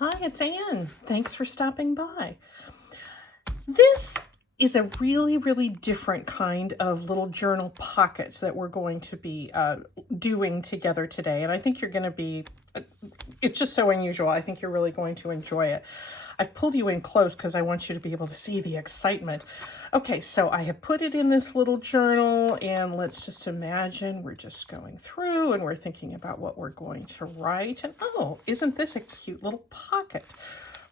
Hi, it's Anne. Thanks for stopping by. This is a really, really different kind of little journal pocket that we're going to be doing together today. And I think you're going to be, it's just so unusual. I think you're really going to enjoy it. I've pulled you in close because I want you to be able to see the excitement. Okay, so I have put it in this little journal, and let's just imagine we're just going through and we're thinking about what we're going to write. And oh, isn't this a cute little pocket?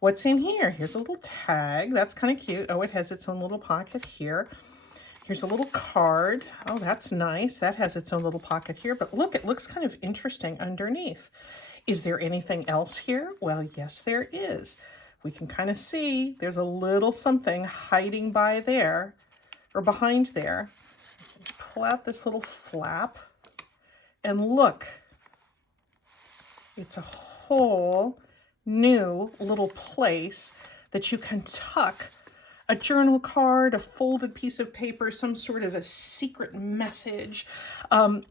What's in here? Here's a little tag. That's kind of cute. Oh, it has its own little pocket here. Here's a little card. Oh, that's nice. That has its own little pocket here. But look, it looks kind of interesting underneath. Is there anything else here? Well, yes, there is. We can kind of see there's a little something hiding by there or behind there. Pull out this little flap and look. It's a whole new little place that you can tuck a journal card, a folded piece of paper, some sort of a secret message.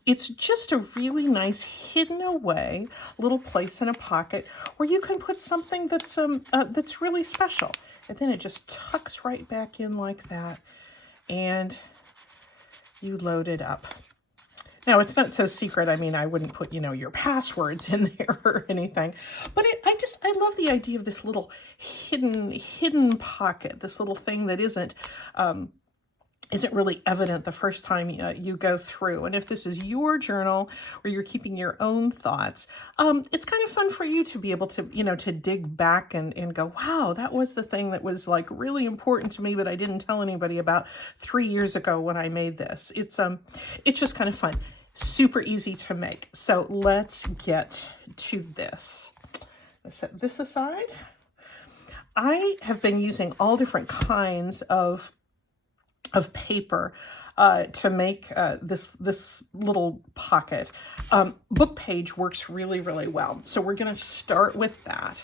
It's just a really nice hidden away little place in a pocket where you can put something that's really special. And then it just tucks right back in like that, and you load it up. Now, it's not so secret. I mean, I wouldn't put, your passwords in there or anything. But I love the idea of this little hidden pocket, this little thing that isn't really evident the first time you go through. And if this is your journal or you're keeping your own thoughts, it's kind of fun for you to be able to, to dig back and go, wow, that was the thing that was like really important to me, but I didn't tell anybody about 3 years ago when I made this. It's just kind of fun. Super easy to make. So let's get to this. Let's set this aside. I have been using all different kinds of paper to make this little pocket. Book page works really, really well. So we're going to start with that.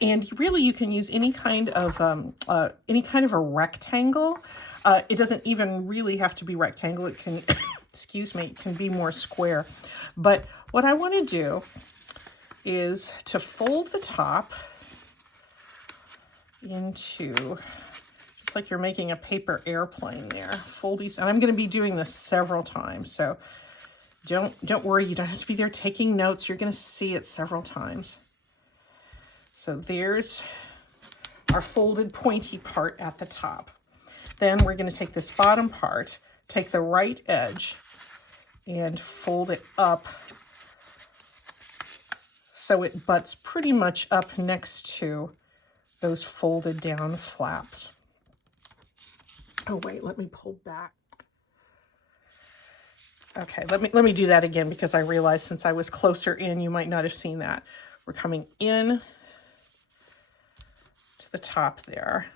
And really, you can use any kind of a rectangle. It doesn't even really have to be rectangle. It can, excuse me, it can be more square. But what I want to do is to fold the top into, just like you're making a paper airplane there. Fold these, and I'm going to be doing this several times. So don't worry, you don't have to be there taking notes. You're going to see it several times. So there's our folded pointy part at the top. Then we're going to take this bottom part, take the right edge, and fold it up so it butts pretty much up next to those folded down flaps. Oh wait, let me pull back. Okay, let me do that again because I realized since I was closer in, you might not have seen that. We're coming in to the top there.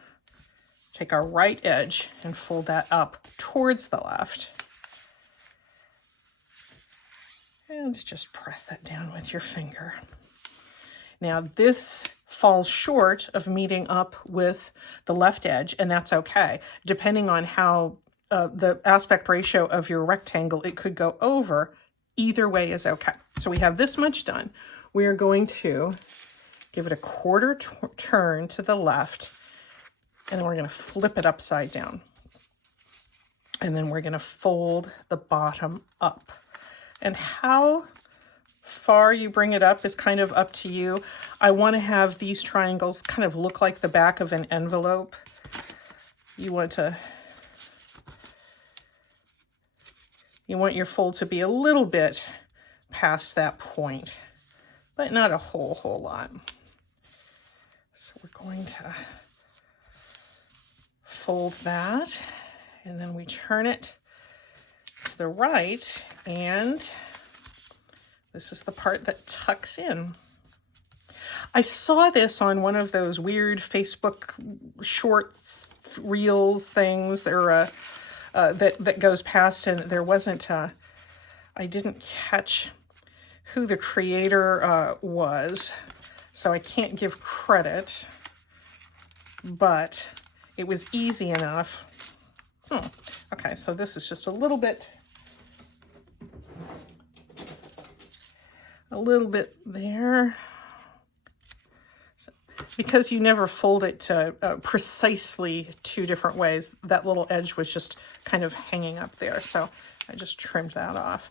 Take our right edge and fold that up towards the left. And just press that down with your finger. Now this falls short of meeting up with the left edge, and that's okay. Depending on how the aspect ratio of your rectangle, it could go over. Either way is okay. So we have this much done. We are going to give it a quarter turn to the left, and then we're going to flip it upside down. And then we're going to fold the bottom up. And how far you bring it up is kind of up to you. I want to have these triangles kind of look like the back of an envelope. You want your fold to be a little bit past that point, but not a whole lot. So we're going to fold that, and then we turn it to the right, and this is the part that tucks in. I saw this on one of those weird Facebook shorts, reels things that goes past, and there wasn't, I didn't catch who the creator was, so I can't give credit, but it was easy enough. Okay, so this is just a little bit there. So because you never fold it to precisely 2 different ways, that little edge was just kind of hanging up there. So I just trimmed that off.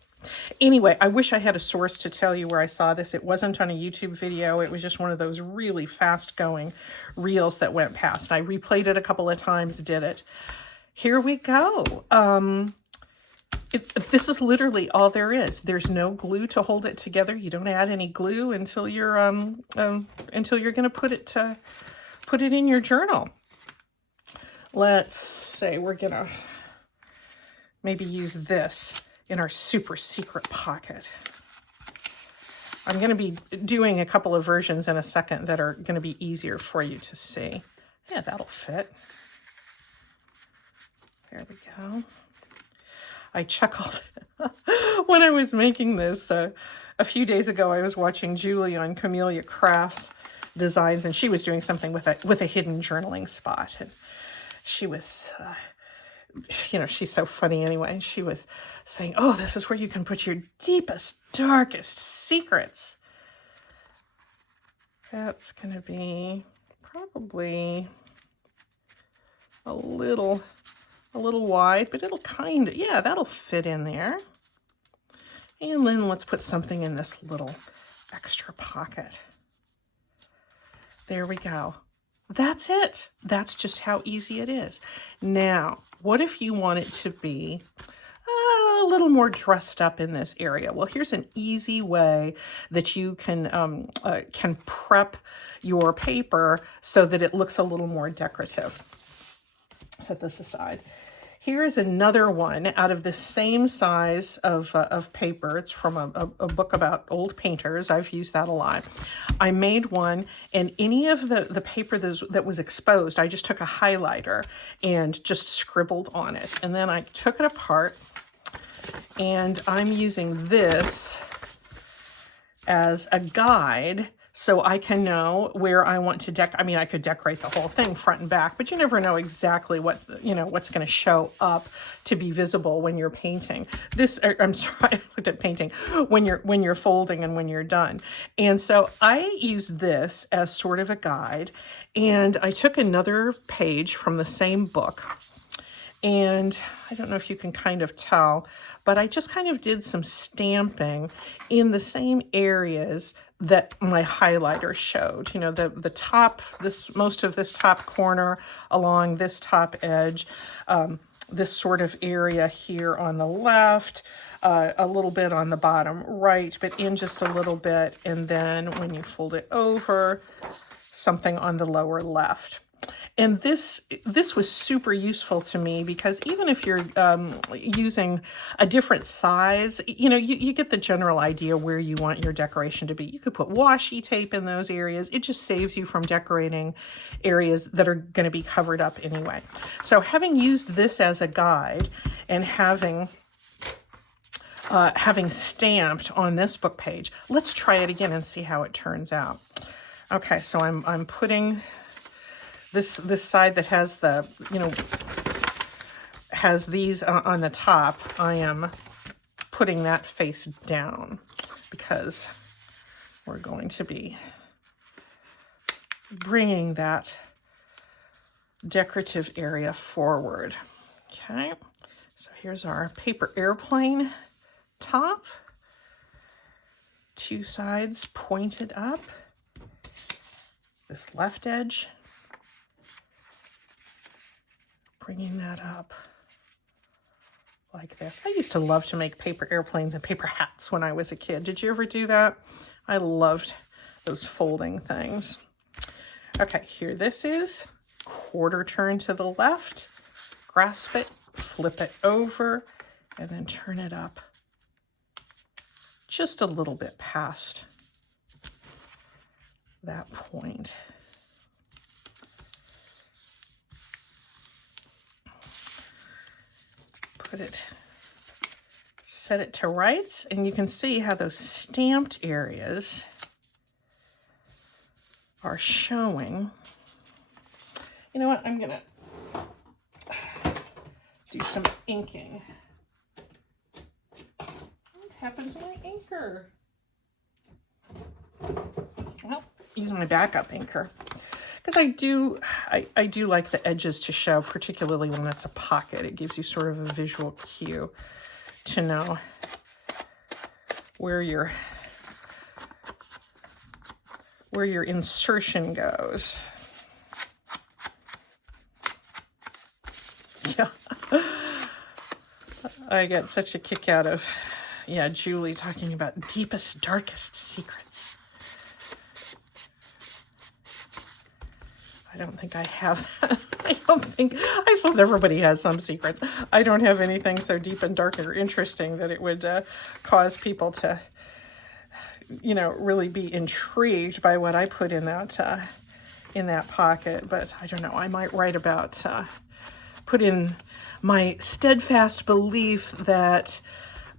Anyway, I wish I had a source to tell you where I saw this. It wasn't on a YouTube video. It was just one of those really fast-going reels that went past. I replayed it a couple of times, did it. Here we go. This is literally all there is. There's no glue to hold it together. You don't add any glue until you're going to put it in your journal. Let's say we're gonna maybe use this in our super secret pocket. I'm going to be doing a couple of versions in a second that are going to be easier for you to see. Yeah, that'll fit. There we go. I chuckled when I was making this. A few days ago, I was watching Julie on Camellia Crafts Designs, and she was doing something with a hidden journaling spot. And she was, you know, she's so funny anyway. She was saying, oh, this is where you can put your deepest, darkest secrets. That's going to be probably a little wide, but it'll kind of, yeah, that'll fit in there. And then let's put something in this little extra pocket. There we go. That's it. That's just how easy it is. Now, what if you want it to be a little more dressed up in this area? Well, here's an easy way that you can prep your paper so that it looks a little more decorative. Set this aside. Here is another one out of the same size of paper. It's from a book about old painters. I've used that a lot. I made one, and any of the paper that was exposed, I just took a highlighter and just scribbled on it. And then I took it apart, and I'm using this as a guide so I can know where I want to I mean, I could decorate the whole thing front and back, but you never know exactly what, you know, what's going to show up to be visible when you're painting. I'm sorry, I looked at painting, when you're folding and when you're done. And so I used this as sort of a guide, and I took another page from the same book, and I don't know if you can kind of tell, but I just kind of did some stamping in the same areas that my highlighter showed. You know, the top, most of this top corner along this top edge, this sort of area here on the left, a little bit on the bottom right, but in just a little bit. And then when you fold it over, something on the lower left. And this was super useful to me because even if you're using a different size, you know, you get the general idea where you want your decoration to be. You could put washi tape in those areas. It just saves you from decorating areas that are going to be covered up anyway. So having used this as a guide and having stamped on this book page, let's try it again and see how it turns out. Okay, so I'm putting this side that has the, you know, has these on the top. I am putting that face down because we're going to be bringing that decorative area forward. Okay, so here's our paper airplane top. 2 sides pointed up. This left edge, bringing that up like this. I used to love to make paper airplanes and paper hats when I was a kid. Did you ever do that? I loved those folding things. Okay, here this is. Quarter turn to the left, grasp it, flip it over, and then turn it up just a little bit past that point. Set it to rights, and you can see how those stamped areas are showing. You know what? I'm gonna do some inking. What happened to my inker? Well, using my backup inker. because I do like the edges to show, particularly when it's a pocket. It gives you sort of a visual cue to know where your insertion goes. Yeah. I get such a kick out of, yeah, Julie talking about deepest, darkest secrets. I don't think I have. I suppose everybody has some secrets. I don't have anything so deep and dark or interesting that it would cause people to, really be intrigued by what I put in that pocket. But I don't know, I might write about, put in my steadfast belief that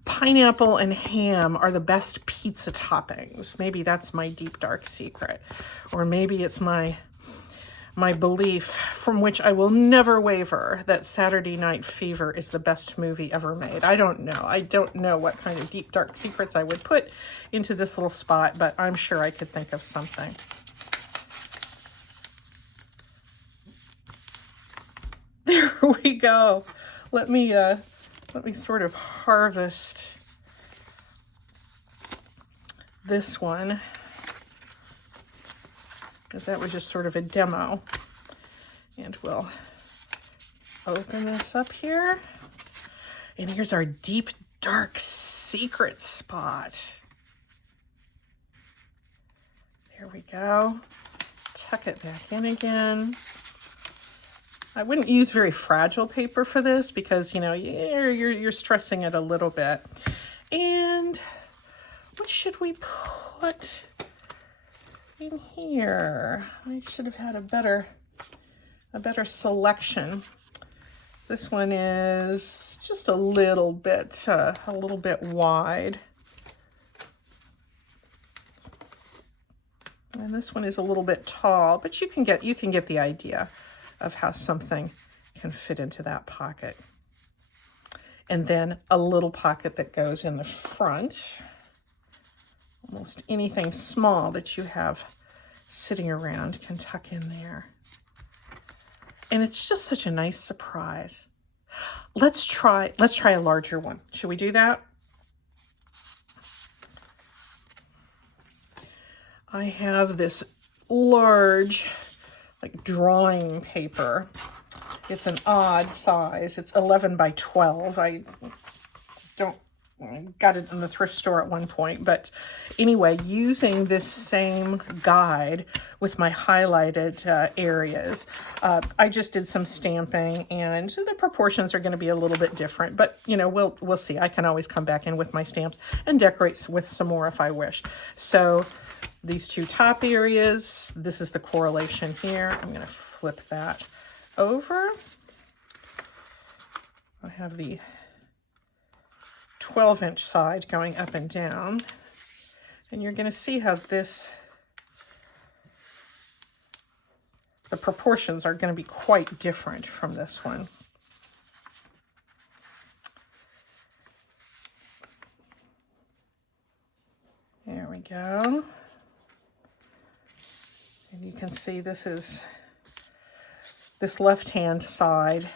pineapple and ham are the best pizza toppings. Maybe that's my deep, dark secret. Or maybe it's my belief, from which I will never waver, that Saturday Night Fever is the best movie ever made. I don't know. I don't know what kind of deep, dark secrets I would put into this little spot, but I'm sure I could think of something. There we go. Let me sort of harvest this one, because that was just sort of a demo. And we'll open this up here. And here's our deep, dark secret spot. There we go. Tuck it back in again. I wouldn't use very fragile paper for this because, you're stressing it a little bit. And what should we put in here? I should have had a better selection. This one is just a little bit wide. And this one is a little bit tall, but you can get the idea of how something can fit into that pocket. And then a little pocket that goes in the front. Almost anything small that you have sitting around can tuck in there. And it's just such a nice surprise. Let's try a larger one. Should we do that? I have this large, drawing paper. It's an odd size. It's 11 by 12. I got it in the thrift store at one point, but anyway, using this same guide with my highlighted areas, I just did some stamping, and the proportions are going to be a little bit different, but we'll see. I can always come back in with my stamps and decorate with some more if I wish. So these two top areas, this is the correlation here. I'm going to flip that over. I have the 12-inch side going up and down, and you're going to see how the proportions are going to be quite different from this one. There we go. And you can see this left-hand side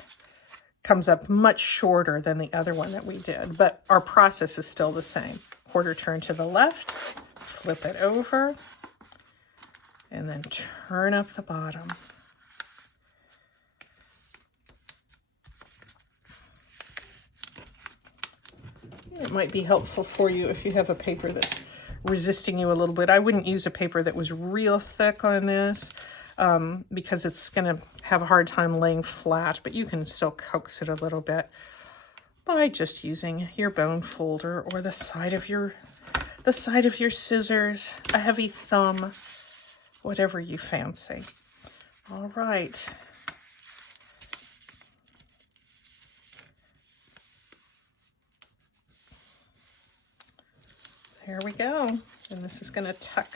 comes up much shorter than the other one that we did, but our process is still the same. Quarter turn to the left, flip it over, and then turn up the bottom. It might be helpful for you if you have a paper that's resisting you a little bit. I wouldn't use a paper that was real thick on this because it's going to have a hard time laying flat, but you can still coax it a little bit by just using your bone folder or the side of your scissors, a heavy thumb, whatever you fancy. All right. There we go. And this is going to tuck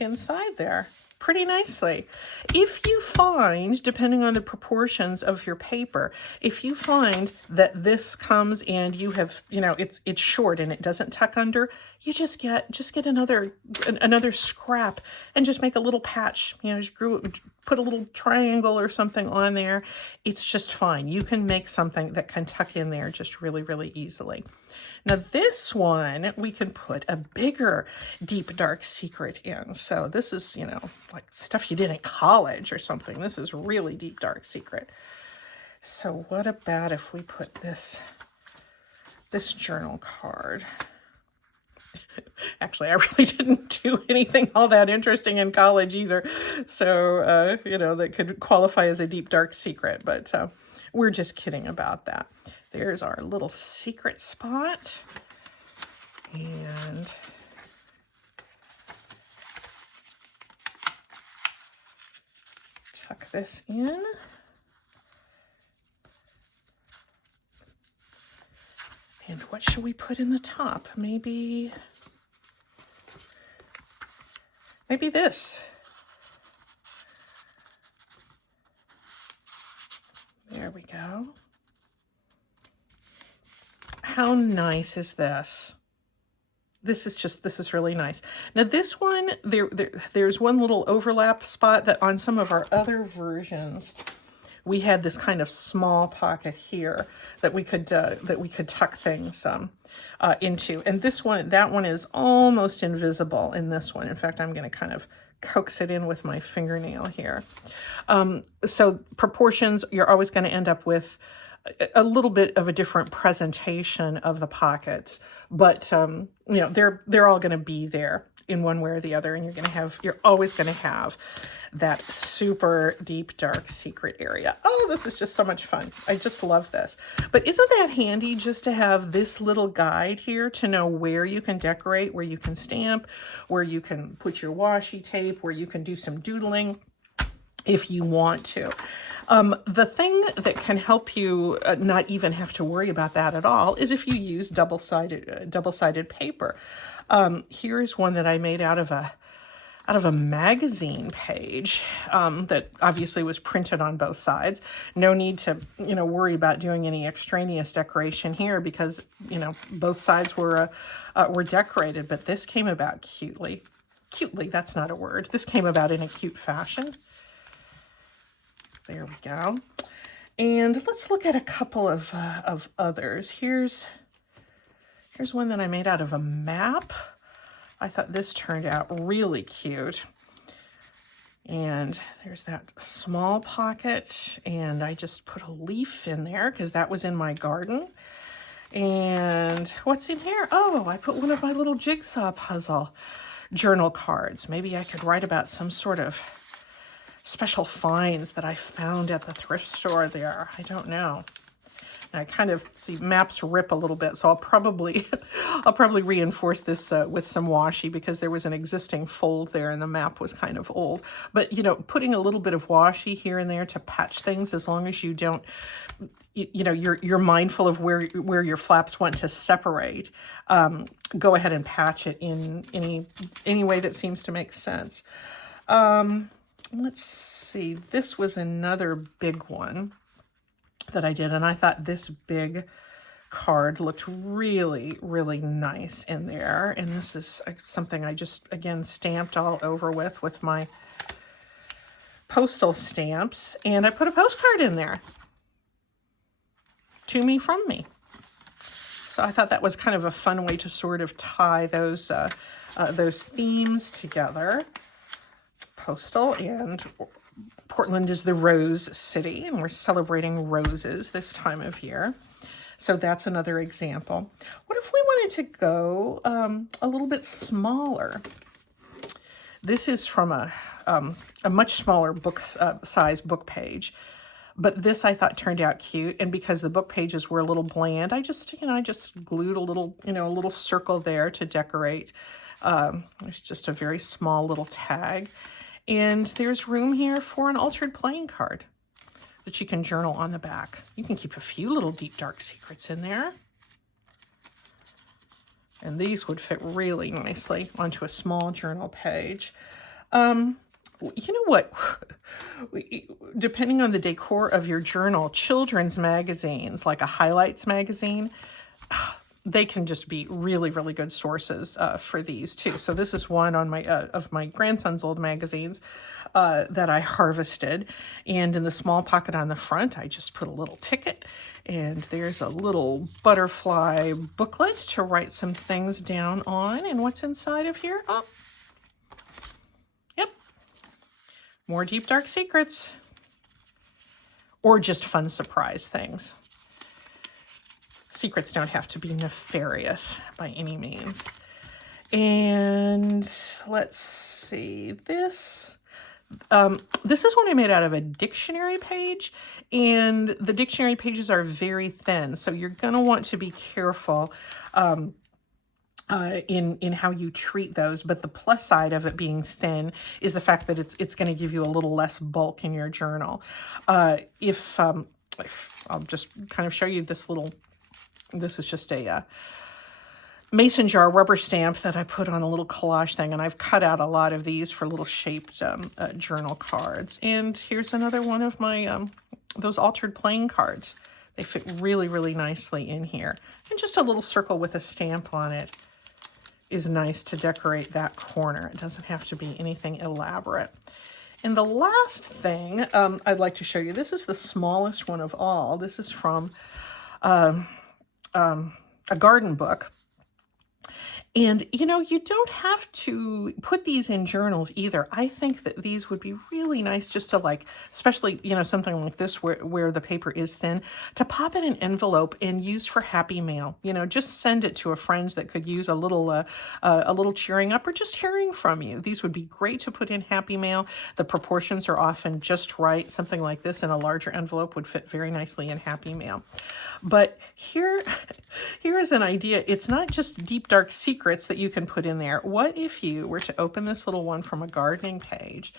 inside there. pretty nicely. If you find, depending on the proportions of your paper, if you find that this comes and you have, you know, it's short and it doesn't tuck under, you just get another scrap and just make a little patch, you know, just put a little triangle or something on there. It's just fine. You can make something that can tuck in there just really, really easily. Now this one, we can put a bigger deep dark secret in. So this is, you know, like stuff you did in college or something. This is really deep dark secret. So what about if we put this journal card? Actually, I really didn't do anything all that interesting in college either. So, you know, that could qualify as a deep dark secret, but we're just kidding about that. There's our little secret spot. And tuck this in. And what should we put in the top? Maybe this. There we go. How nice is this? This is really nice. Now this one, there's one little overlap spot that on some of our other versions, we had this kind of small pocket here that we could tuck things into. And that one is almost invisible in this one. In fact, I'm going to kind of coax it in with my fingernail here. So proportions, you're always going to end up with a little bit of a different presentation of the pockets, but you know, they're all going to be there in one way or the other, and you're always going to have that super deep dark secret area. Oh, this is just so much fun. I just love this. But isn't that handy just to have this little guide here to know where you can decorate, where you can stamp, where you can put your washi tape, where you can do some doodling if you want to. The thing that can help you not even have to worry about that at all is if you use double-sided paper. Here's one that I made out of a magazine page that obviously was printed on both sides. No need to, you know, worry about doing any extraneous decoration here because, you know, both sides were decorated. But this came about cutely. Cutely, that's not a word. This came about in a cute fashion. There we go. And let's look at a couple of others. Here's one that I made out of a map. I thought this turned out really cute. And there's that small pocket, and I just put a leaf in there because that was in my garden. And what's in here? Oh, I put one of my little jigsaw puzzle journal cards. Maybe I could write about some sort of special finds that I found at the thrift store there. I don't know. And I kind of see maps rip a little bit, so I'll probably reinforce this with some washi because there was an existing fold there and the map was kind of old. But you know, putting a little bit of washi here and there to patch things, as long as you don't, you know, you're mindful of where your flaps want to separate. Go ahead and patch it in any way that seems to make sense. Let's see, this was another big one that I did, and I thought this big card looked really, really nice in there. And this is something I just, again, stamped all over with my postal stamps, and I put a postcard in there. To me, from me. So I thought that was kind of a fun way to sort of tie those themes together. Postal, and Portland is the rose city, and we're celebrating roses this time of year. So that's another example. What if we wanted to go a little bit smaller? This is from a much smaller size book page, but this I thought turned out cute. And because the book pages were a little bland, I just glued a little circle there to decorate. There's just a very small little tag. And there's room here for an altered playing card that you can journal on the back. You can keep a few little deep dark secrets in there. And these would fit really nicely onto a small journal page. You know what? Depending on the decor of your journal, children's magazines, like a highlights magazine, they can just be really, really good sources for these too. So this is one on my of my grandson's old magazines that I harvested. And in the small pocket on the front, I just put a little ticket. And there's a little butterfly booklet to write some things down on. And what's inside of here? Oh, yep. More deep, dark secrets. Or just fun surprise things. Secrets don't have to be nefarious by any means. And let's see, this is one I made out of a dictionary page, and the dictionary pages are very thin, so you're going to want to be careful in how you treat those. But the plus side of it being thin is the fact that it's going to give you a little less bulk in your journal. If I'll just kind of show you this little. This is just a mason jar rubber stamp that I put on a little collage thing, and I've cut out a lot of these for little shaped journal cards. And here's another one of my those altered playing cards. They fit really, really nicely in here. And just a little circle with a stamp on it is nice to decorate that corner. It doesn't have to be anything elaborate. And the last thing I'd like to show you, this is the smallest one of all. This is from a garden book. And, you know, you don't have to put these in journals either. I think that these would be really nice just to, like, especially, you know, something like this where the paper is thin, to pop in an envelope and use for happy mail. You know, just send it to a friend that could use a little cheering up or just hearing from you. These would be great to put in happy mail. The proportions are often just right. Something like this in a larger envelope would fit very nicely in happy mail. But here is an idea. It's not just deep, dark secrets that you can put in there. What if you were to open this little one from a gardening page,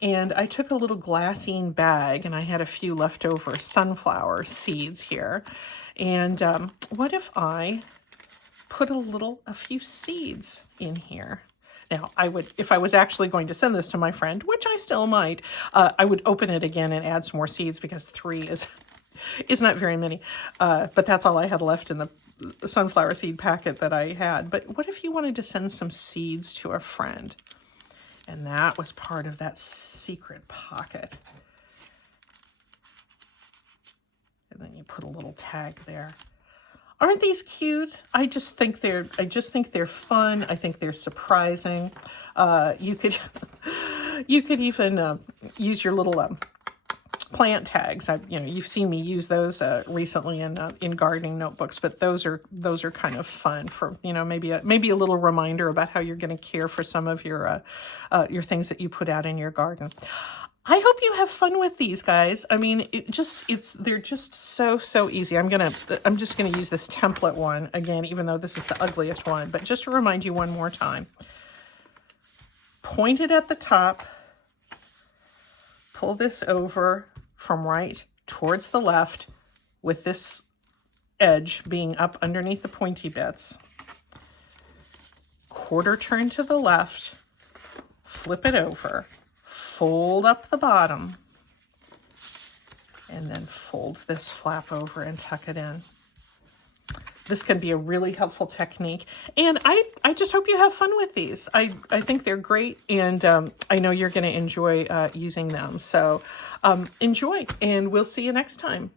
and I took a little glassine bag, and I had a few leftover sunflower seeds here. And what if I put a few seeds in here? Now, I would, if I was actually going to send this to my friend, which I still might, I would open it again and add some more seeds, because 3 is not very many. But that's all I had left in the sunflower seed packet that I had. But what if you wanted to send some seeds to a friend? And that was part of that secret pocket. And then you put a little tag there. Aren't these cute? I just think they're fun. I think they're surprising. You could even use your little plant tags. You've seen me use those recently in gardening notebooks, but those are kind of fun for, maybe a little reminder about how you're going to care for some of your things that you put out in your garden. I hope you have fun with these, guys. I mean, they're just so easy. I'm just gonna use this template one again, even though this is the ugliest one, but just to remind you one more time. Point it at the top, pull this over from right towards the left with this edge being up underneath the pointy bits. Quarter turn to the left, flip it over, fold up the bottom, and then fold this flap over and tuck it in. This can be a really helpful technique, and I just hope you have fun with these. I think they're great, and I know you're going to enjoy using them. So enjoy, and we'll see you next time.